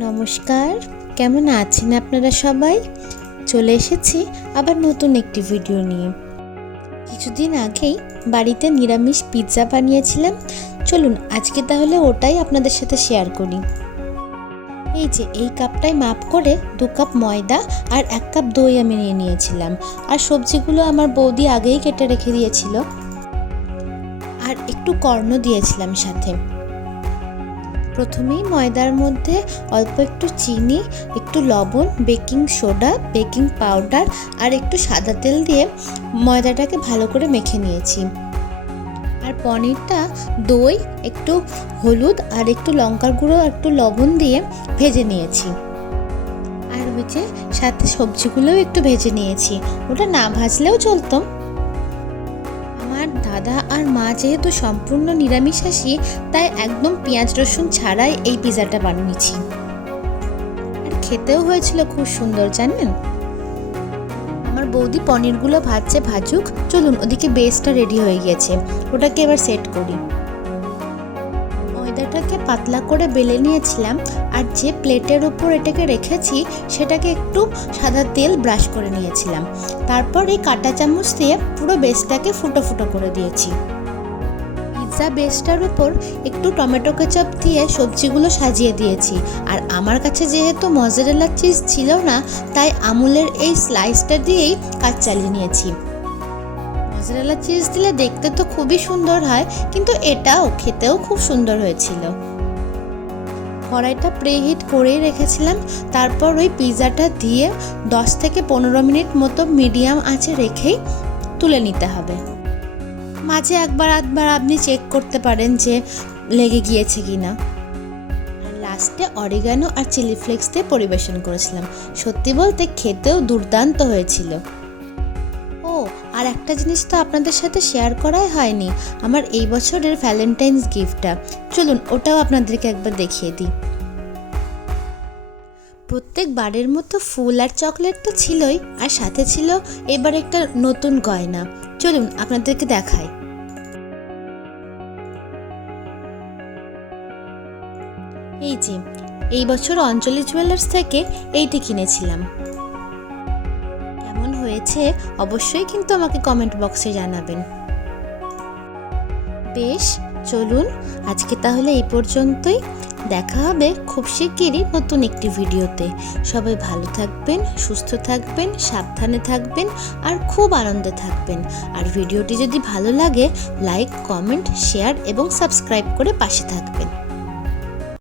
নমস্কার, কেমন আছেন আপনারা সবাই? চলে এসেছি আবার নতুন একটি ভিডিও নিয়ে। কিছুদিন আগেই বাড়িতে নিরামিষ পিৎজা বানিয়েছিলাম। চলুন আজকে তাহলে ওটাই আপনাদের সাথে শেয়ার করি। এই যে, এই কাপটায় মাপ করে দু কাপ ময়দা আর এক কাপ দই আমি নিয়ে নিয়েছিলাম। আর সবজিগুলো আমার বৌদি আগেই কেটে রেখে দিয়েছিল। আর একটু কর্ণ দিয়েছিলাম সাথে। প্রথমেই ময়দার মধ্যে অল্প একটু চিনি, একটু লবণ, বেকিং সোডা, বেকিং পাউডার আর একটু সাদা তেল দিয়ে ময়দাটাকে ভালো করে মেখে নিয়েছি। আর পনিরটা দই, একটু হলুদ আর একটু লঙ্কার গুঁড়ো একটু লবণ দিয়ে ভেজে নিয়েছি। আর যে সাথে সবজিগুলোও একটু ভেজে নিয়েছি। ওটা না ভাজলেও চলতো। দাদা আর মা যেহেতু সম্পূর্ণ নিরামিষাশী তাই একদম পেঁয়াজ রসুন ছাড়াই এই পিজাটা বানিয়েছি। আর খেতেও হয়েছিল খুব সুন্দর, জানেন? আমার বৌদি পনিরগুলো ভাজছে, ভাজুক। চলুন, ওদিকে বেসটা রেডি হয়ে গেছে ওটাকে এবার সেট করি। ময়দাটাকে পাতলা করে বেলে নিয়েছিলাম আর যে প্লেটের উপর এটাকে রেখেছি সেটাকে একটু সাদা তেল ব্রাশ করে নিয়েছিলাম। তারপর এই কাঁটা চামচ দিয়ে পুরো বেসটাকে ফুটো ফুটো করে দিয়েছি। পিৎজা বেসটার উপর একটু টমেটো কেচাপ দিয়ে সবজিগুলো সাজিয়ে দিয়েছি। আর আমার কাছে যেহেতু মজারেলা চিজ ছিল না, তাই আমুলের এই স্লাইসটা দিয়েই কাজ চালিয়ে নিয়েছি। মজারেলা চিজ দিলে দেখতে তো খুবই সুন্দর হয়, কিন্তু এটাও খেতেও খুব সুন্দর হয়েছিল। কড়াইটা প্রেহিট করেই রেখেছিলাম, তারপর ওই পিৎজাটা দিয়ে দশ থেকে পনেরো মিনিট মতো মিডিয়াম আঁচে রেখেই তুলে নিতে হবে। মাঝে একবার আধবার আপনি চেক করতে পারেন যে লেগে গিয়েছে কি না লাস্টে অরিগানো আর চিলি ফ্লেক্স দিয়ে পরিবেশন করেছিলাম। সত্যি বলতে খেতেও দুর্দান্ত হয়েছিল। আর একটা জিনিস তো আপনাদের সাথে শেয়ার করাই হয়নি, আমার এই বছরের ভ্যালেন্টাইন্স গিফটটা চলুন, ওটাও আপনাদেরকে একবার দেখিয়ে দিই। প্রত্যেক বারের মতো ফুল আর চকলেট তো ছিলই, আর সাথে ছিল এবার একটা নতুন গয়না। চলুন, আপনাদেরকে দেখাই। এই যে, এই বছর অঞ্জলি জুয়েলার্স থেকে এইটি কিনেছিলাম। হয়েছে, অবশ্যই কিন্তু আমাকে কমেন্ট বক্সে জানাবেন। বেশ, চলুন, আজকে তাহলে এই পর্যন্তই। দেখা হবে খুব শিগগিরই নতুন একটি ভিডিওতে। সবাই ভালো থাকবেন, সুস্থ থাকবেন, সাবধানে থাকবেন, আর খুব আনন্দে থাকবেন। আর ভিডিওটি যদি ভালো লাগে লাইক কমেন্ট শেয়ার এবং সাবস্ক্রাইব করে পাশে থাকবেন।